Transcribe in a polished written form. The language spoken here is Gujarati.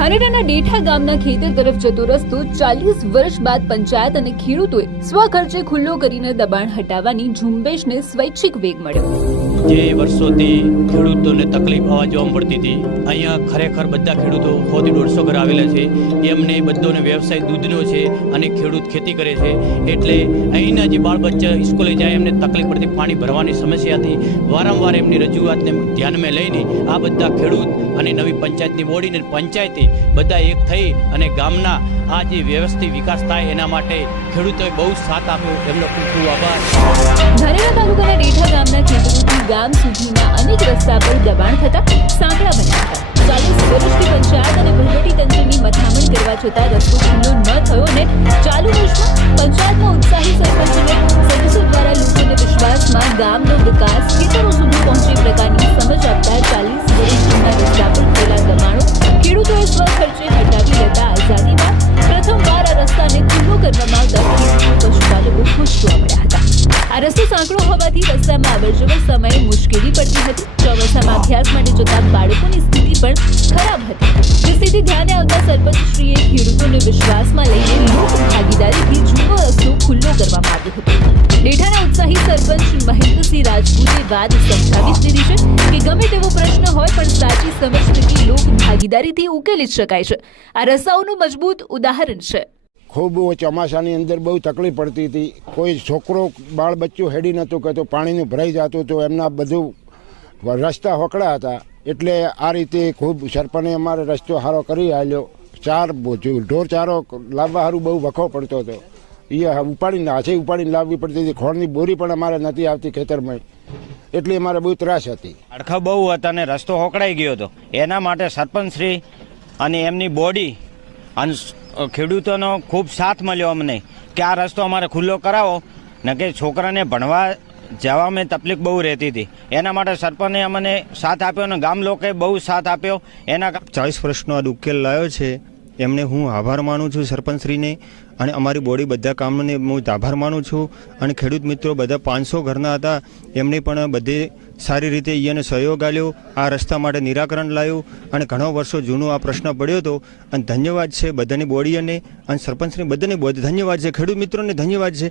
ધાનેરાના ડેઠા ગામના ખેતર તરફ જતો રસ્તો 40 વર્ષ બાદ પંચાયત અને ખેડૂતોએ સ્વખર્ચે ખુલ્લો કરીને દબાણ હટાવવાની ઝુંબેશને સ્વૈચ્છિક વેગ મળ્યો। જે વર્ષોથી ખેડૂતોને તકલીફ આવવા જોવા મળતી હતી, અહીંયા ખરેખર બધા ખેડૂતો 100-150 ઘર આવેલા છે। એમને બધોને વ્યવસાય દૂધનો છે અને ખેડૂત ખેતી કરે છે, એટલે અહીંના જે બાળ બચ્ચા સ્કૂલે જાય એમને તકલીફ પડતી, પાણી ભરવાની સમસ્યા હતી। વારંવાર એમની રજૂઆતને ધ્યાનમાં લઈને આ બધા ખેડૂત અને નવી પંચાયતની બોડીને પંચાયતી બધા એક થઈ અને ગામના આ જે વ્યવસ્થિત વિકાસ થાય એના માટે ખેડૂતોએ બહુ સાથ આપ્યો, એમનો ખૂબ ખૂબ આભાર। ધાનેરા તાલુકાના ડેઠા ગામના ખેતરોથી ગામ સુધીના અનેક રસ્તા પર દબાણ થતા સાંકડા બન્યા હતા। 40 વર્ષથી પંચાયત અને વહીવટી તંત્રની મથામણ કરવા છતાં રસ્તો ખુલ્લો ન થયો અને ચાલુ વર્ષમાં પંચાયતના ઉત્સાહી સરપંચ અને સદસ્યો દ્વારા લોકોને વિશ્વાસમાં ગામનો વિકાસ ખેતરો સુધી પહોંચે પ્રકારની સમજ આપતા 40 વર્ષ જૂના રસ્તા પર થયેલા દબાણો ખેડૂતોએ સ્વખર્ચે હટાવી લેતા આઝાદીમાં પ્રથમવાર આ રસ્તાને ખુલ્લો કરવામાં આવતા ખેડૂતો પશુપાલકો ખુશ જોવા મળ્યા હતા। આ રસ્તો સાંકડો હોવાથી રસ્તામાં અવરજવર સમયે મુશ્કેલી પડતી હતી। ચોમાસામાં અભ્યાસ માટે જતા બાળકોની સ્થિતિ પણ ખરાબ હતી। જે સ્થિતિ ધ્યાને આવતા સરપંચશ્રીએ ખેડૂતોને વિશ્વાસમાં લઈને લોક ભાગીદારીથી જૂનો રસ્તો ખુલ્લો કરવામાં આવ્યો હતો। ડેઠાના ઉત્સાહી સરપંચ મહેન્દ્રસિંહ રાજપૂતે વાત સમજાવી દીધી છે કે ગમે તેવો પ્રશ્ન હોય પણ સાચી સમજ થકી લોક ભાગીદારીથી ઉકેલી જ શકાય છે। આ રસ્તાઓનું મજબૂત ઉદાહરણ છે। ખૂબ ચોમાસાની અંદર બહુ તકલીફ પડતી હતી। કોઈ છોકરો બાળ બચ્ચું હેડી નહોતું કહેતો, પાણીનું ભરાઈ જતું હતું, એમના બધું રસ્તા હોકડા હતા। એટલે આ રીતે ખૂબ સરપંચે અમારે રસ્તો સારો કરી આલ્યો। ઢોર ચારો લાવવા સારું બહુ વખો પડતો હતો, એ ઉપાડીને હાથે ઉપાડીને લાવવી પડતી હતી। ખોળની બોરી પણ અમારે નથી આવતી ખેતરમાં, એટલે અમારે બહુ ત્રાસ હતી। અડખા બહુ હતા અને રસ્તો હોકડાઈ ગયો હતો। એના માટે સરપંચશ્રી અને એમની બોડી અને ખેડૂતોનો ખૂબ સાથ મળ્યો અમને કે આ રસ્તો અમારે ખુલ્લો કરાવો, ને કે છોકરાને ભણવા જવામાં તકલીફ બહુ રહેતી હતી। એના માટે સરપંચે અમને સાથ આપ્યો અને ગામ લોકોએ બહુ સાથ આપ્યો। એના 40 વર્ષનો આ ઉકેલ લાવ્યો છે, એમને હું આભાર માનું છું સરપંચશ્રીને, અને અમારી બોડી બધા કામને હું આભાર માનું છું। અને ખેડૂત મિત્રો બધા 500 ઘરના હતા, એમને પણ બધે સારી રીતે એને સહયોગ આપ્યો, આ રસ્તા માટે નિરાકરણ લાવ્યું, અને ઘણો વર્ષો જૂનો આ પ્રશ્ન પડ્યો હતો। અને ધન્યવાદ છે બધાની બોડી અને સરપંચને બધાને ધન્યવાદ છે, ખેડૂત મિત્રોને ધન્યવાદ છે।